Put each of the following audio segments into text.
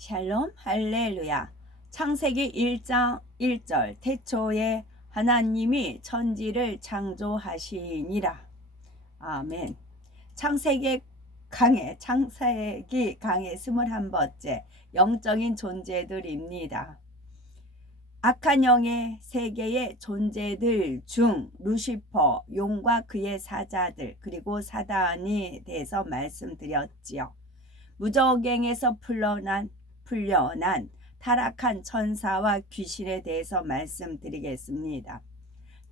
샬롬 할렐루야. 창세기 1장 1절 태초에 하나님이 천지를 창조하시니라. 아멘. 창세기 강의 21번째 영적인 존재들입니다. 악한 영의 세계의 존재들 중 루시퍼, 용과 그의 사자들, 그리고 사단에 대해서 말씀드렸지요. 무저갱에서 풀려난 타락한 천사와 귀신에 대해서 말씀드리겠습니다.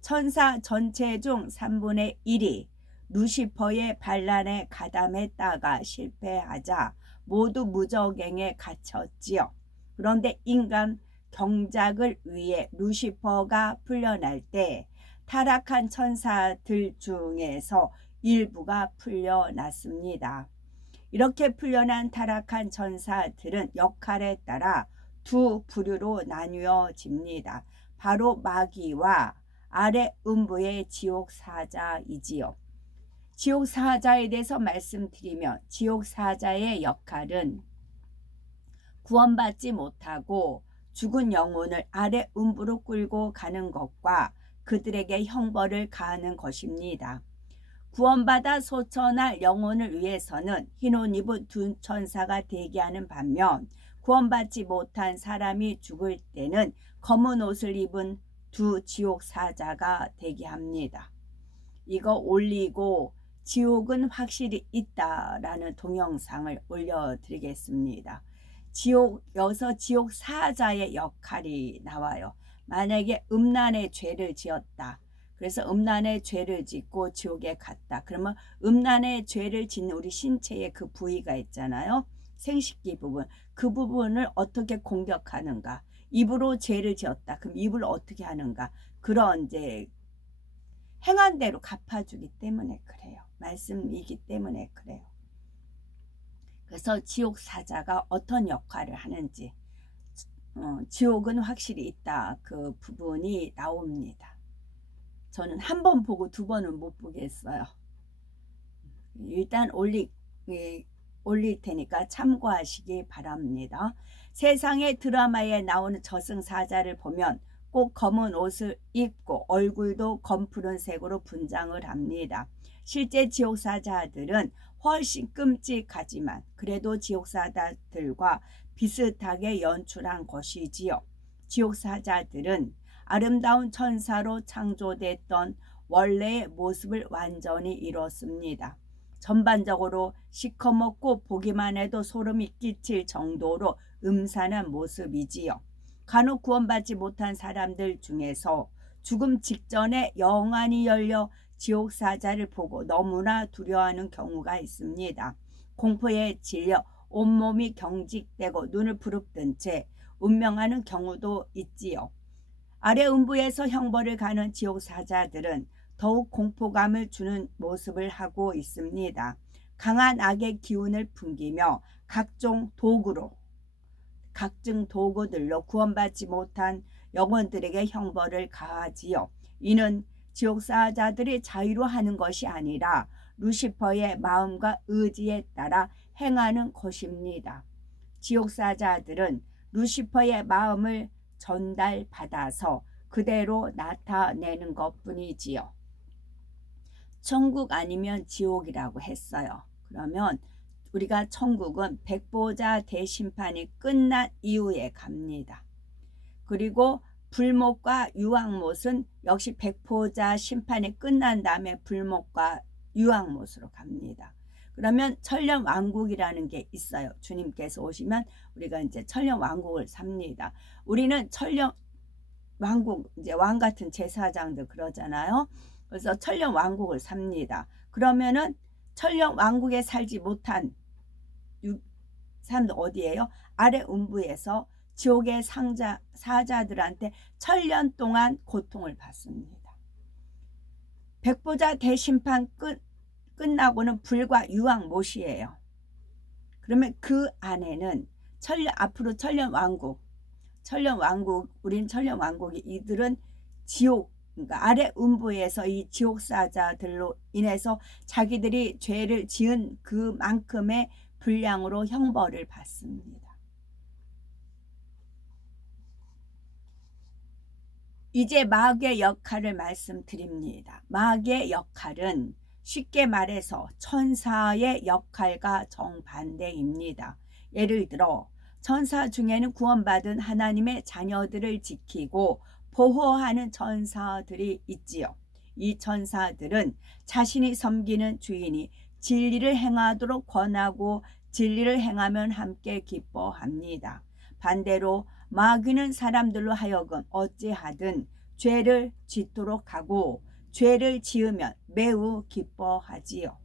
천사 전체 중 3분의 1이 루시퍼의 반란에 가담했다가 실패하자 모두 무저갱에 갇혔지요. 그런데 인간 경작을 위해 루시퍼가 풀려날 때 타락한 천사들 중에서 일부가 풀려났습니다. 이렇게 풀려난 타락한 천사들은 역할에 따라 두 부류로 나뉘어집니다. 바로 마귀와 아래 음부의 지옥사자이지요. 지옥사자에 대해서 말씀드리면 지옥사자의 역할은 구원받지 못하고 죽은 영혼을 아래 음부로 끌고 가는 것과 그들에게 형벌을 가하는 것입니다. 구원받아 소천할 영혼을 위해서는 흰옷 입은 두 천사가 대기하는 반면 구원받지 못한 사람이 죽을 때는 검은 옷을 입은 두 지옥사자가 대기합니다. 이거 올리고 지옥은 확실히 있다라는 동영상을 올려드리겠습니다. 여기서 지옥사자의 역할이 나와요. 만약에 음란의 죄를 지었다. 그래서 음란의 죄를 짓고 지옥에 갔다. 그러면 음란의 죄를 짓는 우리 신체의 그 부위가 있잖아요. 생식기 부분. 그 부분을 어떻게 공격하는가. 입으로 죄를 지었다. 그럼 입을 어떻게 하는가. 그런 이제 행한 대로 갚아주기 때문에 그래요. 말씀이기 때문에 그래요. 그래서 지옥 사자가 어떤 역할을 하는지 지옥은 확실히 있다. 그 부분이 나옵니다. 저는 한 번 보고 두 번은 못 보겠어요. 일단 올릴 테니까 참고하시기 바랍니다. 세상의 드라마에 나오는 저승사자를 보면 꼭 검은 옷을 입고 얼굴도 검푸른 색으로 분장을 합니다. 실제 지옥사자들은 훨씬 끔찍하지만 그래도 지옥사자들과 비슷하게 연출한 것이지요. 지옥사자들은 아름다운 천사로 창조됐던 원래의 모습을 완전히 이뤘습니다. 전반적으로 시커멓고 보기만 해도 소름이 끼칠 정도로 음산한 모습이지요. 간혹 구원받지 못한 사람들 중에서 죽음 직전에 영안이 열려 지옥사자를 보고 너무나 두려워하는 경우가 있습니다. 공포에 질려 온몸이 경직되고 눈을 부릅뜬 채 운명하는 경우도 있지요. 아래 음부에서 형벌을 가는 지옥사자들은 더욱 공포감을 주는 모습을 하고 있습니다. 강한 악의 기운을 풍기며 각종 도구들로 구원받지 못한 영혼들에게 형벌을 가하지요. 이는 지옥사자들이 자유로 하는 것이 아니라 루시퍼의 마음과 의지에 따라 행하는 것입니다. 지옥사자들은 루시퍼의 마음을 전달받아서 그대로 나타내는 것뿐이지요. 천국 아니면 지옥이라고 했어요. 그러면 우리가 천국은 백보자 대심판이 끝난 이후에 갑니다. 그리고 불못과 유황못은 역시 백보자 심판이 끝난 다음에 불못과 유황못으로 갑니다. 그러면 천년왕국이라는 게 있어요. 주님께서 오시면 우리가 이제 천년왕국을 삽니다. 우리는 천년왕국, 이제 왕 같은 제사장들 그러잖아요. 그래서 천년왕국을 삽니다. 그러면은 천년왕국에 살지 못한 사람들 어디예요? 아래 음부에서 지옥의 사자들한테 천년 동안 고통을 받습니다. 백보자 대심판 끝나고는 불과 유황못이에요. 그러면 그 안에는 앞으로 천년왕국, 우린 천년왕국이 이들은 지옥, 그러니까 아래 음부에서 이 지옥사자들로 인해서 자기들이 죄를 지은 그만큼의 분량으로 형벌을 받습니다. 이제 마귀의 역할을 말씀드립니다. 마귀의 역할은 쉽게 말해서 천사의 역할과 정반대입니다. 예를 들어 천사 중에는 구원받은 하나님의 자녀들을 지키고 보호하는 천사들이 있지요. 이 천사들은 자신이 섬기는 주인이 진리를 행하도록 권하고 진리를 행하면 함께 기뻐합니다. 반대로 마귀는 사람들로 하여금 어찌하든 죄를 짓도록 하고 죄를 지으면 매우 기뻐하지요.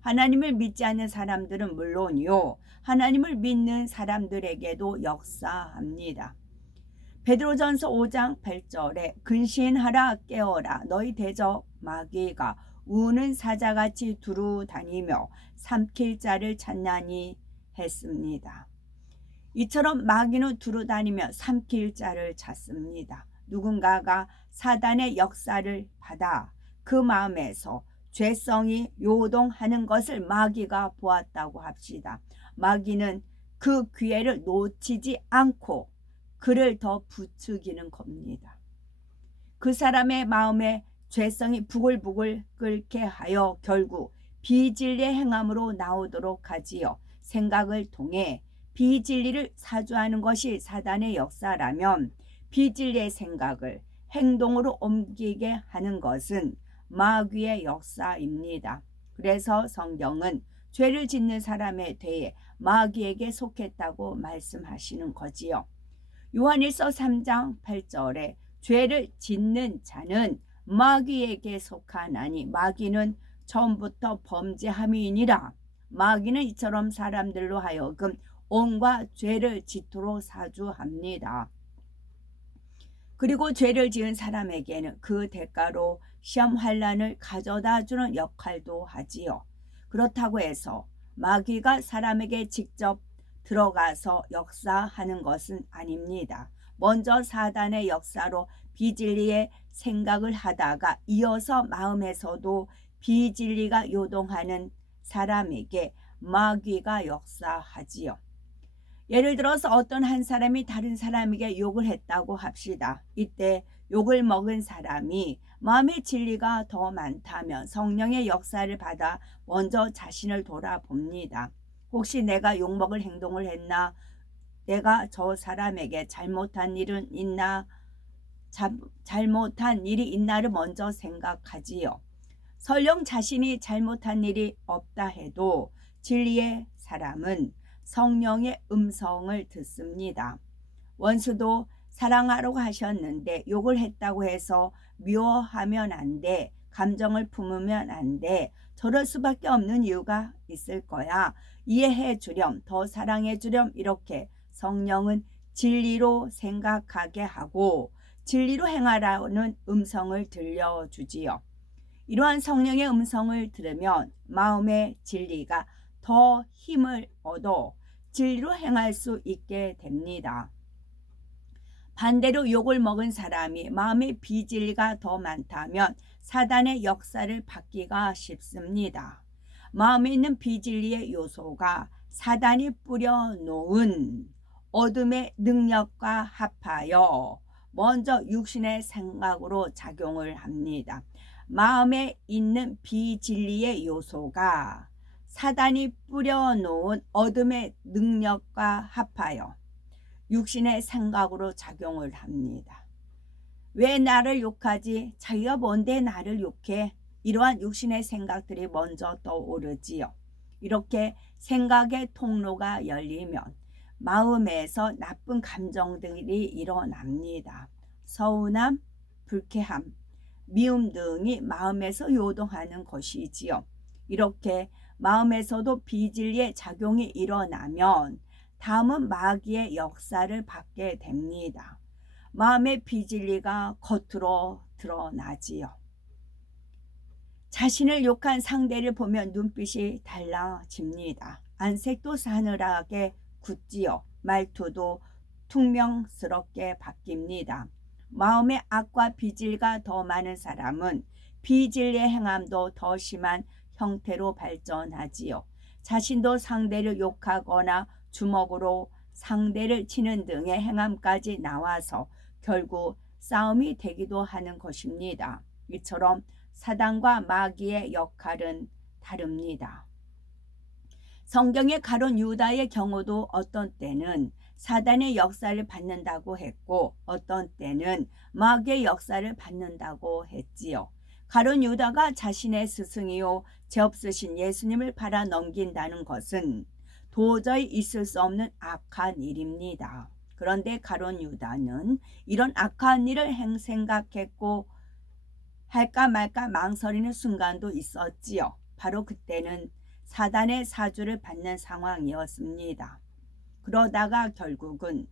하나님을 믿지 않는 사람들은 물론이요, 하나님을 믿는 사람들에게도 역사합니다. 베드로전서 5장 8절에 근신하라 깨어라 너희 대적 마귀가 우는 사자같이 두루 다니며 삼킬 자를 찾나니 했습니다. 이처럼 마귀는 두루 다니며 삼킬 자를 찾습니다. 누군가가 사단의 역사를 받아 그 마음에서 죄성이 요동하는 것을 마귀가 보았다고 합시다. 마귀는 그 기회를 놓치지 않고 그를 더 부추기는 겁니다. 그 사람의 마음에 죄성이 부글부글 끓게 하여 결국 비진리의 행함으로 나오도록 하지요. 생각을 통해 비진리를 사주하는 것이 사단의 역사라면 비진리의 생각을 행동으로 옮기게 하는 것은 마귀의 역사입니다. 그래서 성경은 죄를 짓는 사람에 대해 마귀에게 속했다고 말씀하시는 거지요. 요한일서 3장 8절에 죄를 짓는 자는 마귀에게 속하나니 마귀는 처음부터 범죄함이니라. 마귀는 이처럼 사람들로 하여금 온갖 죄를 짓도록 사주합니다. 그리고 죄를 지은 사람에게는 그 대가로 시험 환난을 가져다 주는 역할도 하지요. 그렇다고 해서 마귀가 사람에게 직접 들어가서 역사하는 것은 아닙니다. 먼저 사단의 역사로 비진리의 생각을 하다가 이어서 마음에서도 비진리가 요동하는 사람에게 마귀가 역사하지요. 예를 들어서 어떤 한 사람이 다른 사람에게 욕을 했다고 합시다. 이때 욕을 먹은 사람이 마음의 진리가 더 많다면 성령의 역사를 받아 먼저 자신을 돌아봅니다. 혹시 내가 욕먹을 행동을 했나? 내가 저 사람에게 잘못한 일은 있나? 잘못한 일이 있나를 먼저 생각하지요. 설령 자신이 잘못한 일이 없다 해도 진리의 사람은 성령의 음성을 듣습니다. 원수도 사랑하라고 하셨는데 욕을 했다고 해서 미워하면 안 돼. 감정을 품으면 안 돼. 저럴 수밖에 없는 이유가 있을 거야. 이해해 주렴, 더 사랑해 주렴. 이렇게 성령은 진리로 생각하게 하고 진리로 행하라는 음성을 들려주지요. 이러한 성령의 음성을 들으면 마음의 진리가 더 힘을 얻어 진리로 행할 수 있게 됩니다. 반대로 욕을 먹은 사람이 마음의 비진리가 더 많다면 사단의 역사를 받기가 쉽습니다. 마음에 있는 비진리의 요소가 사단이 뿌려놓은 어둠의 능력과 합하여 먼저 육신의 생각으로 작용을 합니다. 마음에 있는 비진리의 요소가 사단이 뿌려놓은 어둠의 능력과 합하여 육신의 생각으로 작용을 합니다. 왜 나를 욕하지? 자기가 뭔데 나를 욕해? 이러한 육신의 생각들이 먼저 떠오르지요. 이렇게 생각의 통로가 열리면 마음에서 나쁜 감정들이 일어납니다. 서운함, 불쾌함, 미움 등이 마음에서 요동하는 것이지요. 이렇게 마음에서도 비진리의 작용이 일어나면 다음은 마귀의 역사를 받게 됩니다. 마음의 비진리가 겉으로 드러나지요. 자신을 욕한 상대를 보면 눈빛이 달라집니다. 안색도 사늘하게 굳지요. 말투도 퉁명스럽게 바뀝니다. 마음의 악과 비진리가 더 많은 사람은 비진리의 행함도 더 심한 형태로 발전하지요. 자신도 상대를 욕하거나 주먹으로 상대를 치는 등의 행함까지 나와서 결국 싸움이 되기도 하는 것입니다. 이처럼 사단과 마귀의 역할은 다릅니다. 성경의 가룟 유다의 경우도 어떤 때는 사단의 역사를 받는다고 했고 어떤 때는 마귀의 역사를 받는다고 했지요. 가룟 유다가 자신의 스승이요 죄 없으신 예수님을 팔아 넘긴다는 것은 도저히 있을 수 없는 악한 일입니다. 그런데 가룟 유다는 이런 악한 일을 생각했고 할까 말까 망설이는 순간도 있었지요. 바로 그때는 사단의 사주를 받는 상황이었습니다. 그러다가 결국은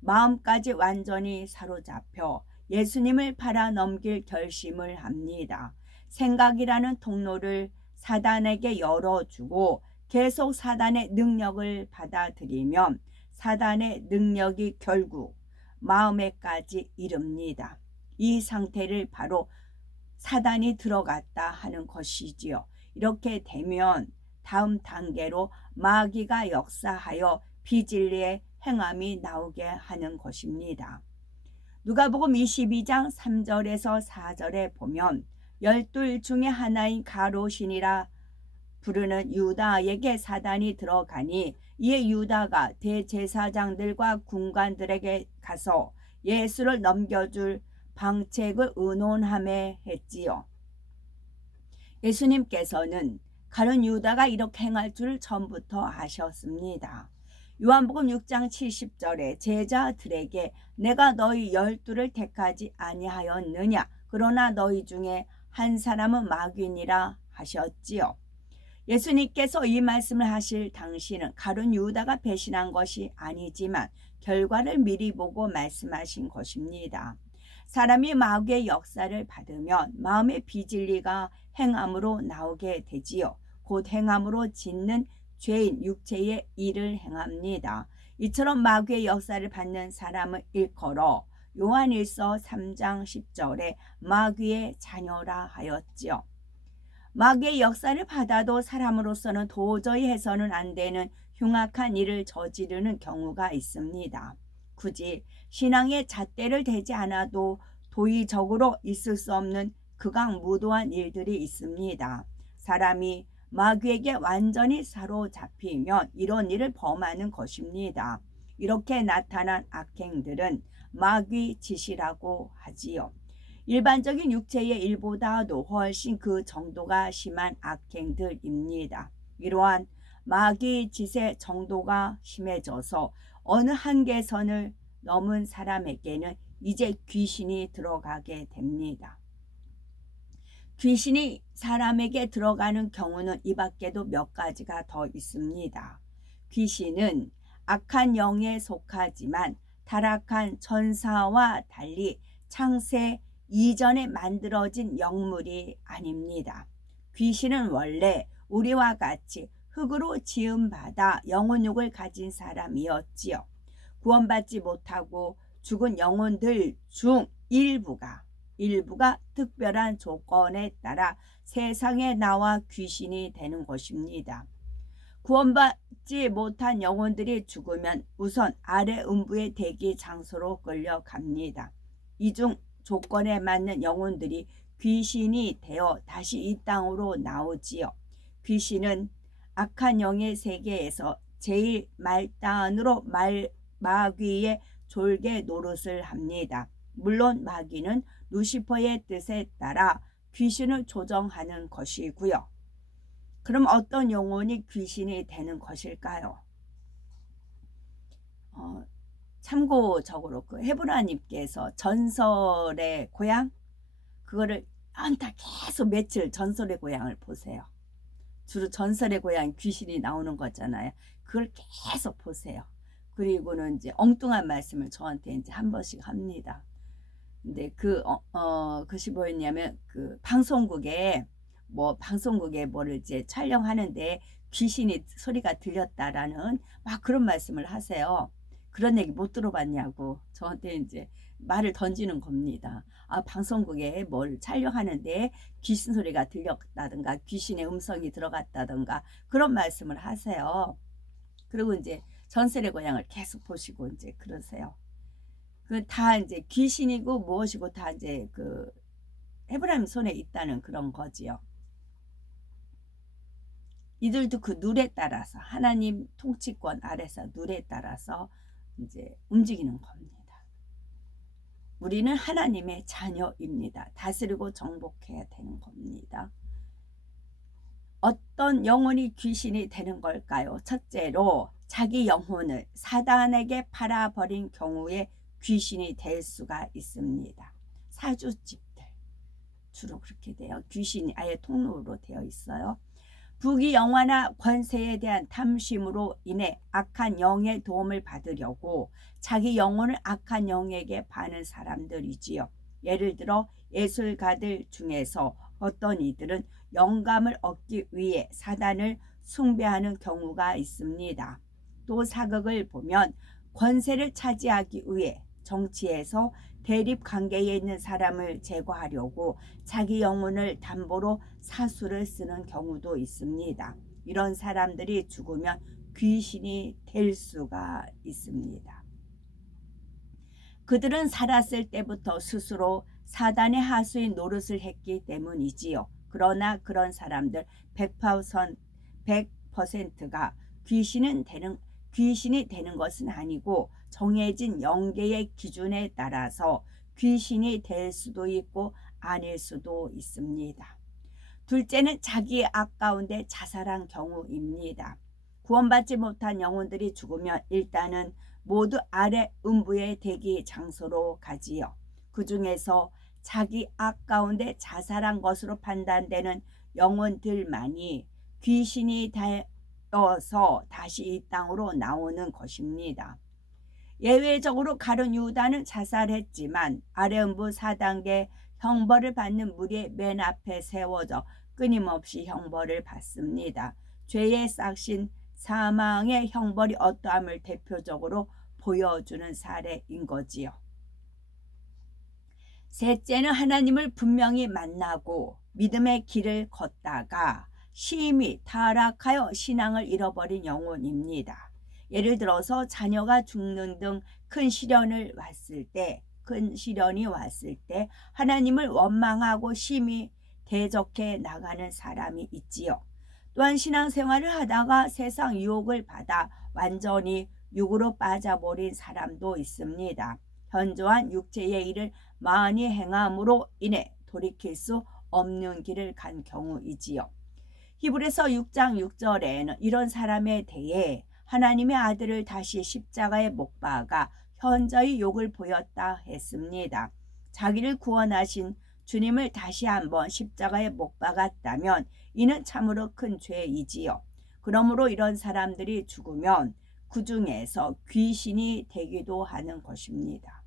마음까지 완전히 사로잡혀 예수님을 팔아 넘길 결심을 합니다. 생각이라는 통로를 사단에게 열어주고 계속 사단의 능력을 받아들이면 사단의 능력이 결국 마음에까지 이릅니다. 이 상태를 바로 사단이 들어갔다 하는 것이지요. 이렇게 되면 다음 단계로 마귀가 역사하여 비진리의 행함이 나오게 하는 것입니다. 누가복음 22장 3절에서 4절에 보면 12 중에 하나인 가롯이니라 부르는 유다에게 사단이 들어가니 이에 유다가 대제사장들과 군관들에게 가서 예수를 넘겨줄 방책을 의논하며 했지요. 예수님께서는 가룟 유다가 이렇게 행할 줄 처음부터 아셨습니다. 요한복음 6장 70절에 제자들에게 내가 너희 12를 택하지 아니하였느냐 그러나 너희 중에 한 사람은 마귀니라 하셨지요. 예수님께서 이 말씀을 하실 당시는 가룟 유다가 배신한 것이 아니지만 결과를 미리 보고 말씀하신 것입니다. 사람이 마귀의 역사를 받으면 마음의 비진리가 행함으로 나오게 되지요. 곧 행함으로 짓는 죄인 육체의 일을 행합니다. 이처럼 마귀의 역사를 받는 사람을 일컬어 요한일서 3장 10절에 마귀의 자녀라 하였지요. 마귀의 역사를 받아도 사람으로서는 도저히 해서는 안 되는 흉악한 일을 저지르는 경우가 있습니다. 굳이 신앙의 잣대를 대지 않아도 도의적으로 있을 수 없는 극악무도한 일들이 있습니다. 사람이 마귀에게 완전히 사로잡히면 이런 일을 범하는 것입니다. 이렇게 나타난 악행들은 마귀 짓이라고 하지요. 일반적인 육체의 일보다도 훨씬 그 정도가 심한 악행들입니다. 이러한 마귀 짓의 정도가 심해져서 어느 한계선을 넘은 사람에게는 이제 귀신이 들어가게 됩니다. 귀신이 사람에게 들어가는 경우는 이 밖에도 몇 가지가 더 있습니다. 귀신은 악한 영에 속하지만 타락한 천사와 달리 창세 이전에 만들어진 영물이 아닙니다. 귀신은 원래 우리와 같이 흙으로 지음받아 영혼육을 가진 사람이었지요. 구원받지 못하고 죽은 영혼들 중 일부가 특별한 조건에 따라 세상에 나와 귀신이 되는 것입니다. 구원받지 못한 영혼들이 죽으면 우선 아래 음부의 대기 장소로 끌려갑니다. 이 중 조건에 맞는 영혼들이 귀신이 되어 다시 이 땅으로 나오지요. 귀신은 악한 영의 세계에서 제일 말단으로 마귀의 졸개 노릇을 합니다. 물론 마귀는 루시퍼의 뜻에 따라 귀신을 조정하는 것이고요. 그럼 어떤 영혼이 귀신이 되는 것일까요? 참고적으로 그 헤브라님께서 전설의 고향 그거를 안타 계속 며칠 전설의 고향을 보세요. 주로 전설의 고향 귀신이 나오는 거잖아요. 그걸 계속 보세요. 그리고는 이제 엉뚱한 말씀을 저한테 이제 한 번씩 합니다. 근데 그것이 뭐였냐면 그 방송국에 뭐를 이제 촬영하는데 귀신이 소리가 들렸다라는 막 그런 말씀을 하세요. 그런 얘기 못 들어봤냐고 저한테 이제 말을 던지는 겁니다. 방송국에 뭘 촬영하는데 귀신 소리가 들렸다든가 귀신의 음성이 들어갔다든가 그런 말씀을 하세요. 그리고 이제 전설의 고향을 계속 보시고 이제 그러세요. 그 다 이제 귀신이고 무엇이고 다 이제 그 헤브라임 손에 있다는 그런 거지요. 이들도 그 룰에 따라서 하나님 통치권 아래서 룰에 따라서 이제 움직이는 겁니다. 우리는 하나님의 자녀입니다. 다스리고 정복해야 되는 겁니다. 어떤 영혼이 귀신이 되는 걸까요? 첫째로 자기 영혼을 사단에게 팔아버린 경우에 귀신이 될 수가 있습니다. 사주집들 주로 그렇게 돼요. 귀신이 아예 통로로 되어 있어요. 부귀영화나 권세에 대한 탐심으로 인해 악한 영의 도움을 받으려고 자기 영혼을 악한 영에게 파는 사람들이지요. 예를 들어 예술가들 중에서 어떤 이들은 영감을 얻기 위해 사단을 숭배하는 경우가 있습니다. 또 사극을 보면 권세를 차지하기 위해 정치에서 대립 관계에 있는 사람을 제거하려고 자기 영혼을 담보로 사수를 쓰는 경우도 있습니다. 이런 사람들이 죽으면 귀신이 될 수가 있습니다. 그들은 살았을 때부터 스스로 사단의 하수인 노릇을 했기 때문이지요. 그러나 그런 사람들 100%가 귀신이 되는 것은 아니고 정해진 영계의 기준에 따라서 귀신이 될 수도 있고 아닐 수도 있습니다. 둘째는 자기의 악 가운데 자살한 경우입니다. 구원받지 못한 영혼들이 죽으면 일단은 모두 아래 음부의 대기 장소로 가지요. 그 중에서 자기 악 가운데 자살한 것으로 판단되는 영혼들만이 귀신이 되어서 다시 이 땅으로 나오는 것입니다. 예외적으로 가룟 유다는 자살했지만 아래 음부 4단계 형벌을 받는 무리의 맨 앞에 세워져 끊임없이 형벌을 받습니다. 죄의 싹신 사망의 형벌이 어떠함을 대표적으로 보여주는 사례인 거지요. 셋째는 하나님을 분명히 만나고 믿음의 길을 걷다가 심히 타락하여 신앙을 잃어버린 영혼입니다. 예를 들어서 자녀가 죽는 등 큰 시련이 왔을 때 하나님을 원망하고 심히 대적해 나가는 사람이 있지요. 또한 신앙생활을 하다가 세상 유혹을 받아 완전히 육으로 빠져버린 사람도 있습니다. 현저한 육체의 일을 많이 행함으로 인해 돌이킬 수 없는 길을 간 경우이지요. 히브리서 6장 6절에는 이런 사람에 대해 하나님의 아들을 다시 십자가에 못 박아 현저히 욕을 보였다 했습니다. 자기를 구원하신 주님을 다시 한번 십자가에 못 박았다면 이는 참으로 큰 죄이지요. 그러므로 이런 사람들이 죽으면 그 중에서 귀신이 되기도 하는 것입니다.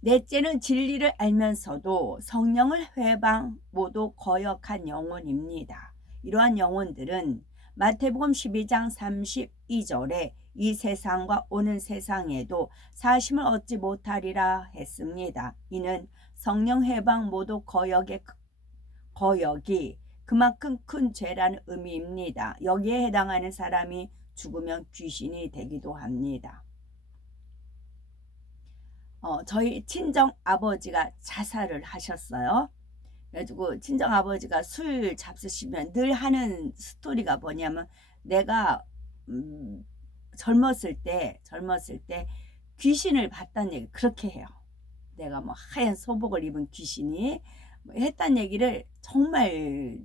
넷째는 진리를 알면서도 성령을 회방 모두 거역한 영혼입니다. 이러한 영혼들은 마태복음 12장 32절에 이 세상과 오는 세상에도 사심을 얻지 못하리라 했습니다. 이는 성령 회방 모두 거역이 그만큼 큰 죄라는 의미입니다. 여기에 해당하는 사람이 죽으면 귀신이 되기도 합니다. 저희 친정 아버지가 자살을 하셨어요. 그래가지고 친정 아버지가 술 잡수시면 늘 하는 스토리가 뭐냐면 내가 젊었을 때 귀신을 봤다는 얘기 그렇게 해요. 내가 뭐 하얀 소복을 입은 귀신이 뭐 했다는 얘기를 정말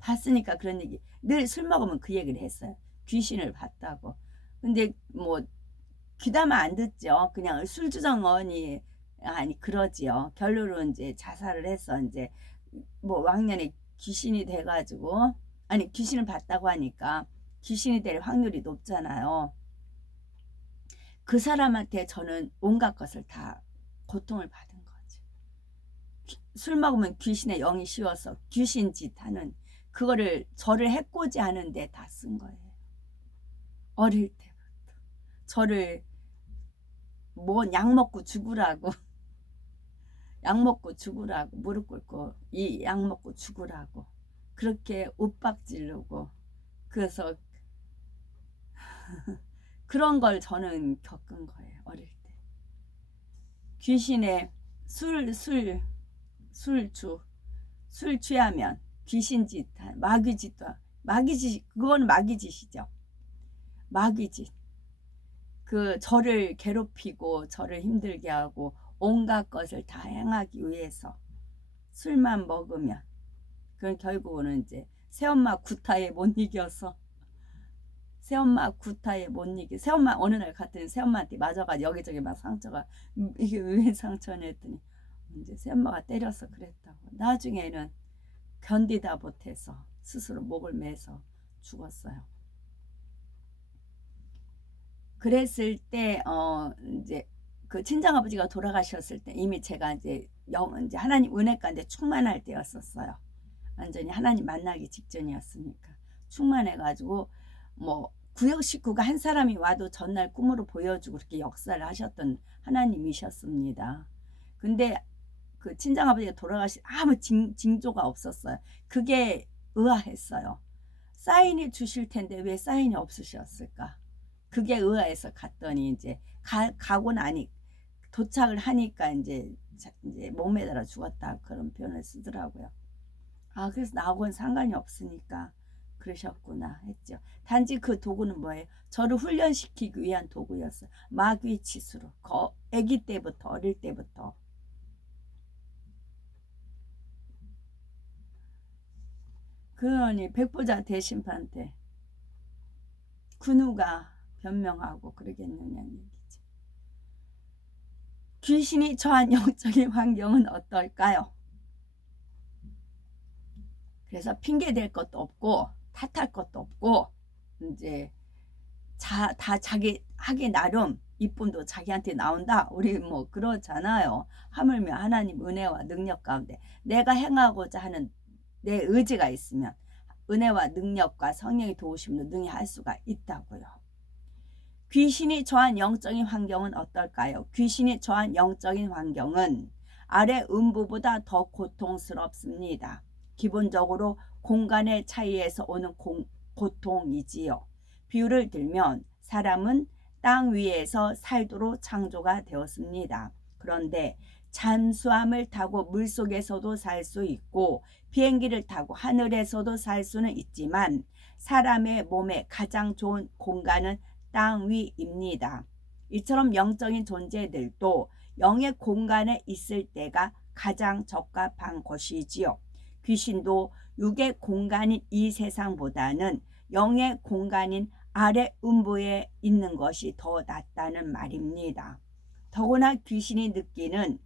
봤으니까 그런 얘기 늘 술 먹으면 그 얘기를 했어요. 귀신을 봤다고. 근데 뭐 귀담아 안 듣죠. 그냥 술주정언이 아니 그러지요. 결론은 이제 자살을 해서 이제 뭐 왕년에 귀신이 돼가지고 아니 귀신을 봤다고 하니까 귀신이 될 확률이 높잖아요. 그 사람한테 저는 온갖 것을 다 고통을 받은 거죠. 술 먹으면 귀신의 영이 씌워서 귀신 짓 하는 그거를 저를 해코지 하는데 다 쓴 거예요. 어릴 때부터 저를 뭐 약 먹고 죽으라고 약 먹고 죽으라고 무릎 꿇고 이 약 먹고 죽으라고 그렇게 윽박지르고 그래서 그런 걸 저는 겪은 거예요. 어릴 때. 귀신의 술 취하면 귀신짓, 마귀짓, 그거는 마귀짓이죠. 마귀짓. 그 저를 괴롭히고 저를 힘들게 하고 온갖 것을 다 행하기 위해서 술만 먹으면, 그건 결국은 이제 새엄마 구타에 못 이겨서, 새엄마 어느 날 갔더니 새엄마한테 맞아가지고 여기저기 막 상처가, 이게 왜 상처냐 했더니 이제 새엄마가 때려서 그랬다고. 나중에는 견디다 못해서 스스로 목을 매서 죽었어요. 그랬을 때 이제 그 친정아버지가 돌아가셨을 때 이미 제가 이제 하나님 은혜 가운데 충만할 때였었어요. 완전히 하나님 만나기 직전이었으니까 충만해가지고 뭐 구역 식구가 한 사람이 와도 전날 꿈으로 보여주고 그렇게 역사를 하셨던 하나님이셨습니다. 근데 그 친정아버지가 돌아가신 아무 징조가 없었어요. 그게 의아했어요. 사인이 주실 텐데 왜 사인이 없으셨을까? 그게 의아해서 갔더니 이제 가고 나니 도착을 하니까 이제 목매달아 죽었다, 그런 표현을 쓰더라고요. 아, 그래서 나하고는 상관이 없으니까 그러셨구나 했죠. 단지 그 도구는 뭐예요? 저를 훈련시키기 위한 도구였어요. 마귀 치수로 아기 때부터, 어릴 때부터. 그러니 백보자 대심판 때 그 누가 변명하고 그러겠느냐는 얘기지. 귀신이 처한 영적인 환경은 어떨까요? 그래서 핑계 댈 것도 없고 탓할 것도 없고 이제 다 자기 하기 나름 이쁨도 자기한테 나온다. 우리 뭐 그러잖아요. 하물며 하나님 은혜와 능력 가운데 내가 행하고자 하는 내 의지가 있으면 은혜와 능력과 성령의 도우심으로 능히 할 수가 있다고요. 귀신이 처한 영적인 환경은 어떨까요? 귀신이 처한 영적인 환경은 아래 음부보다 더 고통스럽습니다. 기본적으로 공간의 차이에서 오는 고통이지요. 비유를 들면 사람은 땅 위에서 살도록 창조가 되었습니다. 그런데 잠수함을 타고 물속에서도 살 수 있고 비행기를 타고 하늘에서도 살 수는 있지만 사람의 몸에 가장 좋은 공간은 땅 위입니다. 이처럼 영적인 존재들도 영의 공간에 있을 때가 가장 적합한 것이지요. 귀신도 육의 공간인 이 세상보다는 영의 공간인 아래 음부에 있는 것이 더 낫다는 말입니다. 더구나 귀신이 느끼는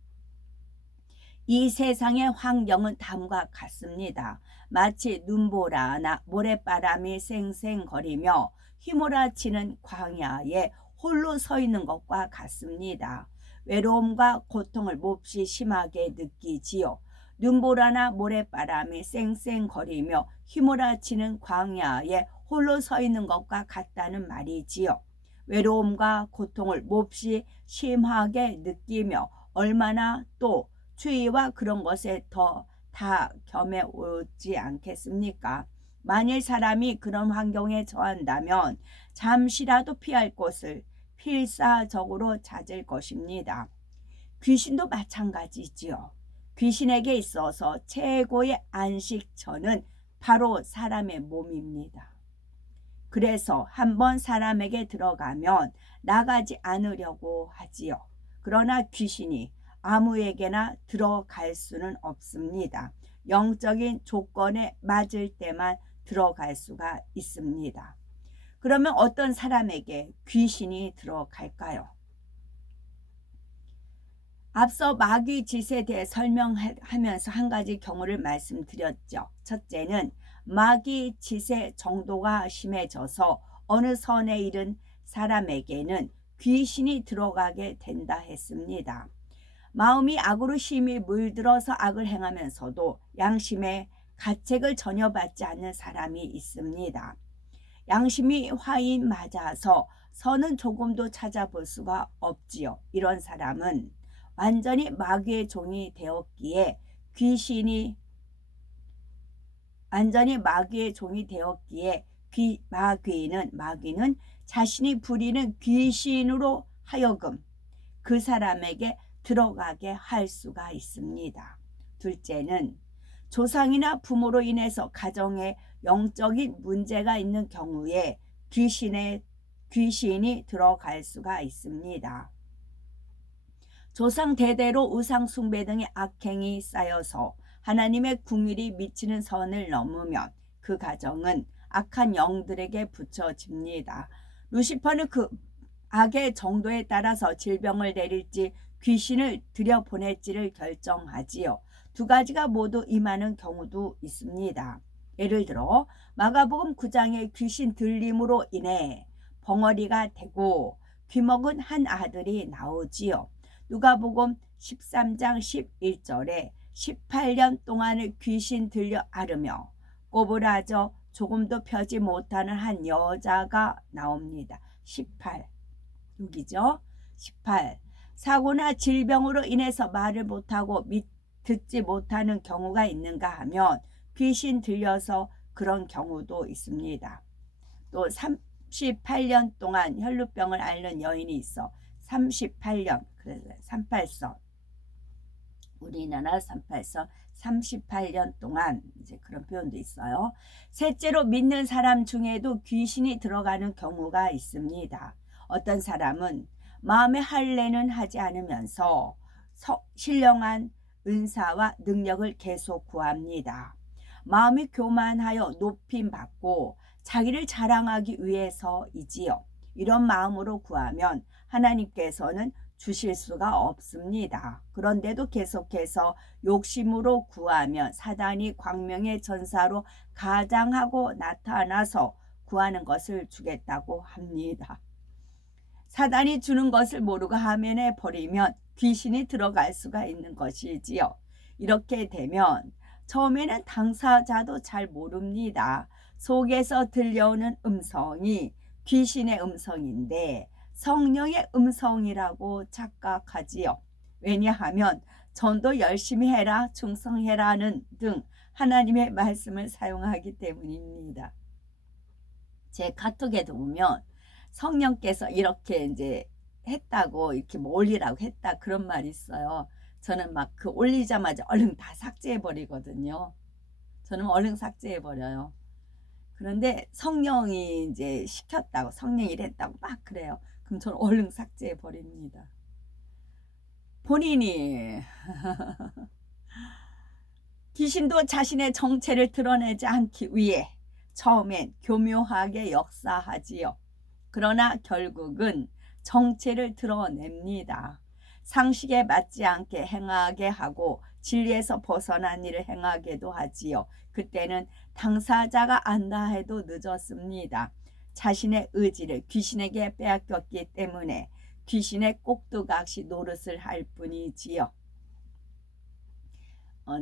이 세상의 환경은 다음과 같습니다. 마치 눈보라나 모래바람이 쌩쌩거리며 휘몰아치는 광야에 홀로 서 있는 것과 같습니다. 외로움과 고통을 몹시 심하게 느끼지요. 눈보라나 모래바람이 쌩쌩거리며 휘몰아치는 광야에 홀로 서 있는 것과 같다는 말이지요. 외로움과 고통을 몹시 심하게 느끼며 얼마나 또 추위와 그런 것에 더 다 겸해 오지 않겠습니까? 만일 사람이 그런 환경에 처한다면 잠시라도 피할 곳을 필사적으로 찾을 것입니다. 귀신도 마찬가지지요. 귀신에게 있어서 최고의 안식처는 바로 사람의 몸입니다. 그래서 한번 사람에게 들어가면 나가지 않으려고 하지요. 그러나 귀신이 아무에게나 들어갈 수는 없습니다. 영적인 조건에 맞을 때만 들어갈 수가 있습니다. 그러면 어떤 사람에게 귀신이 들어갈까요? 앞서 마귀 짓에 대해 설명하면서 한 가지 경우를 말씀드렸죠. 첫째는 마귀 짓의 정도가 심해져서 어느 선에 이른 사람에게는 귀신이 들어가게 된다 했습니다. 마음이 악으로 심히 물들어서 악을 행하면서도 양심의 가책을 전혀 받지 않는 사람이 있습니다. 양심이 화인 맞아서 선은 조금도 찾아볼 수가 없지요. 이런 사람은 완전히 마귀의 종이 되었기에 마귀는 자신이 부리는 귀신으로 하여금 그 사람에게 들어가게 할 수가 있습니다. 둘째는 조상이나 부모로 인해서 가정에 영적인 문제가 있는 경우에 귀신이 들어갈 수가 있습니다. 조상 대대로 우상 숭배 등의 악행이 쌓여서 하나님의 궁율이 미치는 선을 넘으면 그 가정은 악한 영들에게 붙여집니다. 루시퍼는 그 악의 정도에 따라서 질병을 내릴지 귀신을 들여보낼지를 결정하지요. 두 가지가 모두 임하는 경우도 있습니다. 예를 들어 마가복음 9장의 귀신 들림으로 인해 벙어리가 되고 귀먹은 한 아들이 나오지요. 누가복음 13장 11절에 18년 동안을 귀신 들려 앓으며 꼬부라져 조금도 펴지 못하는 한 여자가 나옵니다. 18 여기죠. 18 사고나 질병으로 인해서 말을 못하고 듣지 못하는 경우가 있는가 하면 귀신 들려서 그런 경우도 있습니다. 또 38년 동안 혈루병을 앓는 여인이 있어 38년 그래서 38선 우리나라 38선 38년 동안 이제 그런 표현도 있어요. 셋째로 믿는 사람 중에도 귀신이 들어가는 경우가 있습니다. 어떤 사람은 마음의 할례는 하지 않으면서 신령한 은사와 능력을 계속 구합니다. 마음이 교만하여 높임받고 자기를 자랑하기 위해서이지요. 이런 마음으로 구하면 하나님께서는 주실 수가 없습니다. 그런데도 계속해서 욕심으로 구하면 사단이 광명의 전사로 가장하고 나타나서 구하는 것을 주겠다고 합니다. 사단이 주는 것을 모르고 하면에 버리면 귀신이 들어갈 수가 있는 것이지요. 이렇게 되면 처음에는 당사자도 잘 모릅니다. 속에서 들려오는 음성이 귀신의 음성인데 성령의 음성이라고 착각하지요. 왜냐하면 전도 열심히 해라, 충성해라는 등 하나님의 말씀을 사용하기 때문입니다. 제 카톡에도 보면 성령께서 이렇게 이제 했다고 이렇게 뭐 올리라고 했다 그런 말이 있어요. 저는 막 그 올리자마자 얼른 다 삭제해 버리거든요. 저는 얼른 삭제해 버려요. 그런데 성령이 이제 시켰다고 성령이 이랬다고 막 그래요. 그럼 저는 얼른 삭제해 버립니다. 본인이 귀신도 자신의 정체를 드러내지 않기 위해 처음엔 교묘하게 역사하지요. 그러나 결국은 정체를 드러냅니다. 상식에 맞지 않게 행하게 하고 진리에서 벗어난 일을 행하게도 하지요. 그때는 당사자가 안다 해도 늦었습니다. 자신의 의지를 귀신에게 빼앗겼기 때문에 귀신의 꼭두각시 노릇을 할 뿐이지요.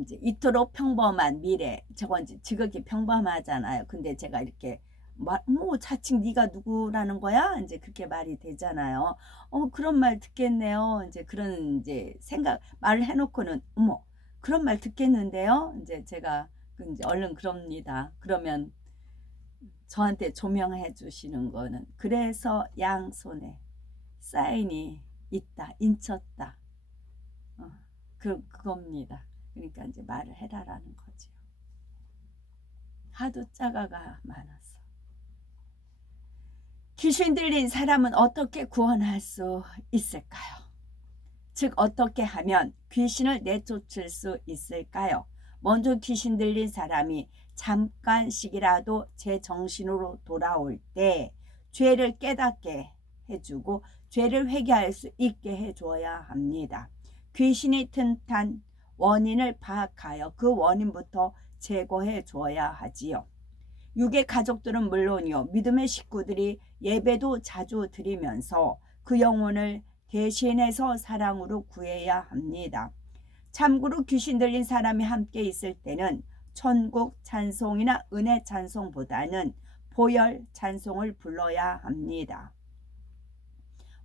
이제 이토록 평범한 미래, 저건 이제 지극히 평범하잖아요. 근데 제가 이렇게 뭐 자칭 네가 누구라는 거야? 이제 그렇게 말이 되잖아요. 그런 말 듣겠네요. 이제 그런 이제 생각 말을 해놓고는 어머 그런 말 듣겠는데요. 이제 제가 이제 얼른 그럽니다. 그러면 저한테 조명해 주시는 거는 그래서 양손에 사인이 있다, 인쳤다. 그겁니다. 그러니까 이제 말을 해라라는 거죠. 하도 짜가가 많아서. 귀신 들린 사람은 어떻게 구원할 수 있을까요? 즉 어떻게 하면 귀신을 내쫓을 수 있을까요? 먼저 귀신 들린 사람이 잠깐씩이라도 제 정신으로 돌아올 때 죄를 깨닫게 해주고 죄를 회개할 수 있게 해줘야 합니다. 귀신이 튼탄 원인을 파악하여 그 원인부터 제거해 줘야 하지요. 육의 가족들은 물론이요 믿음의 식구들이 예배도 자주 드리면서 그 영혼을 대신해서 사랑으로 구해야 합니다. 참고로 귀신 들린 사람이 함께 있을 때는 천국 찬송이나 은혜 찬송보다는 보혈 찬송을 불러야 합니다.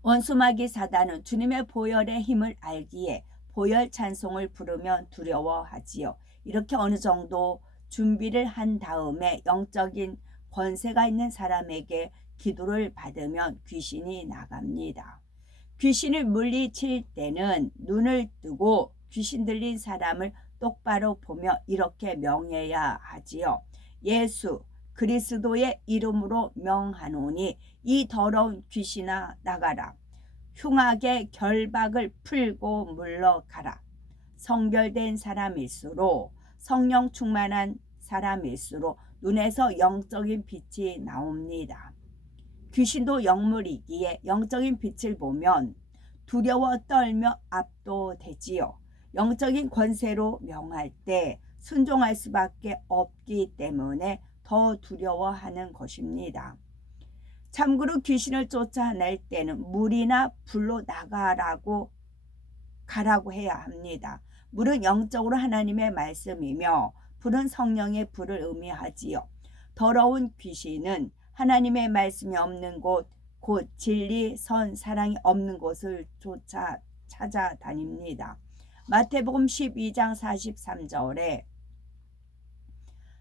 원수마귀 사단은 주님의 보혈의 힘을 알기에 보혈 찬송을 부르면 두려워하지요. 이렇게 어느 정도 준비를 한 다음에 영적인 권세가 있는 사람에게 기도를 받으면 귀신이 나갑니다. 귀신을 물리칠 때는 눈을 뜨고 귀신 들린 사람을 똑바로 보며 이렇게 명해야 하지요. 예수 그리스도의 이름으로 명하노니 이 더러운 귀신아 나가라. 흉악의 결박을 풀고 물러가라. 성결된 사람일수록 성령 충만한 사람일수록 눈에서 영적인 빛이 나옵니다. 귀신도 영물이기에 영적인 빛을 보면 두려워 떨며 압도되지요. 영적인 권세로 명할 때 순종할 수밖에 없기 때문에 더 두려워하는 것입니다. 참고로 귀신을 쫓아낼 때는 물이나 불로 나가라고 가라고 해야 합니다. 물은 영적으로 하나님의 말씀이며 불은 성령의 불을 의미하지요. 더러운 귀신은 하나님의 말씀이 없는 곳, 곧 진리, 선, 사랑이 없는 곳을 찾아다닙니다. 마태복음 12장 43절에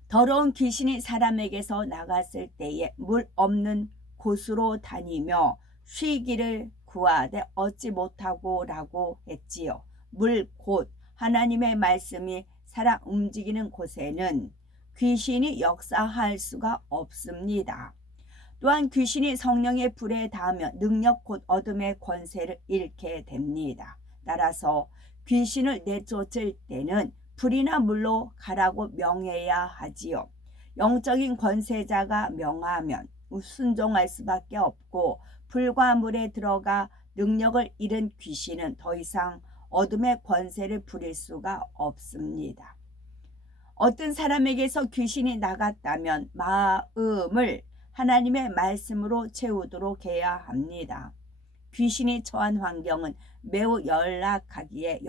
더러운 귀신이 사람에게서 나갔을 때에 물 없는 곳으로 다니며 쉬기를 구하되 얻지 못하고 라고 했지요. 물 곧 하나님의 말씀이 살아 움직이는 곳에는 귀신이 역사할 수가 없습니다. 또한 귀신이 성령의 불에 닿으면 능력 곧 어둠의 권세를 잃게 됩니다. 따라서 귀신을 내쫓을 때는 불이나 물로 가라고 명해야 하지요. 영적인 권세자가 명하면 순종할 수밖에 없고 불과 물에 들어가 능력을 잃은 귀신은 더 이상 어둠의 권세를 부릴 수가 없습니다. 어떤 사람에게서 귀신이 나갔다면 마음을 하나님의 말씀으로 채우도록 해야 합니다. 귀신이 처한 환경은 매우 열악하기에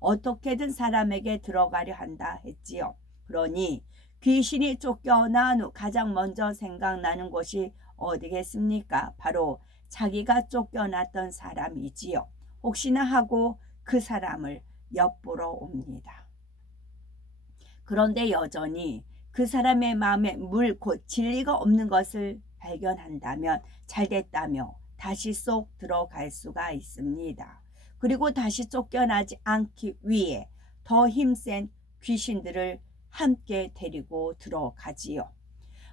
어떻게든 사람에게 들어가려 한다 했지요. 그러니 귀신이 쫓겨난 후 가장 먼저 생각나는 곳이 어디겠습니까? 바로 자기가 쫓겨났던 사람이지요. 혹시나 하고 그 사람을 엿보러 옵니다. 그런데 여전히 그 사람의 마음에 물 곧 진리가 없는 것을 발견한다면 잘됐다며 다시 쏙 들어갈 수가 있습니다. 그리고 다시 쫓겨나지 않기 위해 더 힘센 귀신들을 함께 데리고 들어가지요.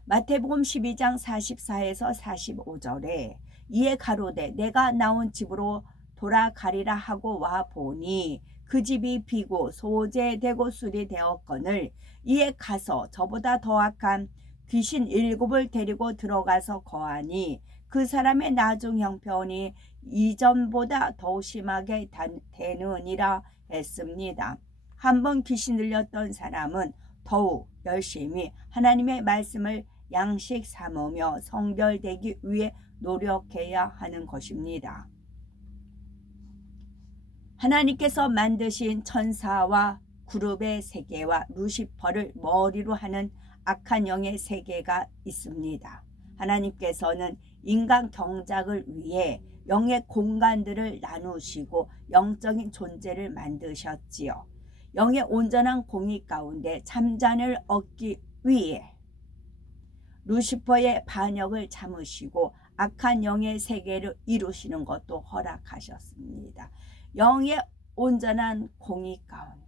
마태복음 12장 44에서 45절에 이에 가로되 내가 나온 집으로 돌아가리라 하고 와 보니 그 집이 비고 소재되고 술이 되었거늘 이에 가서 저보다 더 악한 귀신 7을 데리고 들어가서 거하니 그 사람의 나중 형편이 이전보다 더 심하게 되느니라 했습니다. 한번 귀신 들렸던 사람은 더욱 열심히 하나님의 말씀을 양식 삼으며 성결되기 위해 노력해야 하는 것입니다. 하나님께서 만드신 천사와 그룹의 세계와 루시퍼를 머리로 하는 악한 영의 세계가 있습니다. 하나님께서는 인간 경작을 위해 영의 공간들을 나누시고 영적인 존재를 만드셨지요. 영의 온전한 공의 가운데 참잔을 얻기 위해 루시퍼의 반역을 참으시고 악한 영의 세계를 이루시는 것도 허락하셨습니다. 영의 온전한 공의 가운데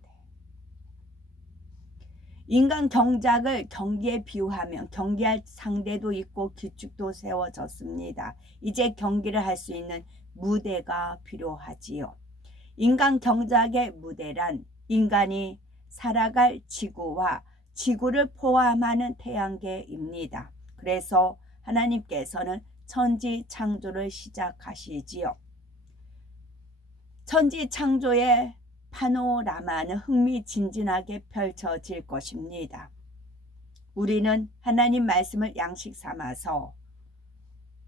인간 경작을 경기에 비유하면 경기할 상대도 있고 규칙도 세워졌습니다. 이제 경기를 할 수 있는 무대가 필요하지요. 인간 경작의 무대란 인간이 살아갈 지구와 지구를 포함하는 태양계입니다. 그래서 하나님께서는 천지 창조를 시작하시지요. 천지 창조의 파노라마는 흥미진진하게 펼쳐질 것입니다. 우리는 하나님 말씀을 양식 삼아서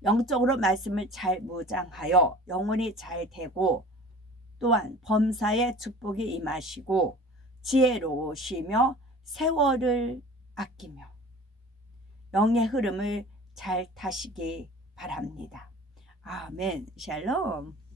영적으로 말씀을 잘 무장하여 영혼이 잘 되고 또한 범사의 축복이 임하시고 지혜로우시며 세월을 아끼며 영의 흐름을 잘 타시기 바랍니다. 아멘. 샬롬.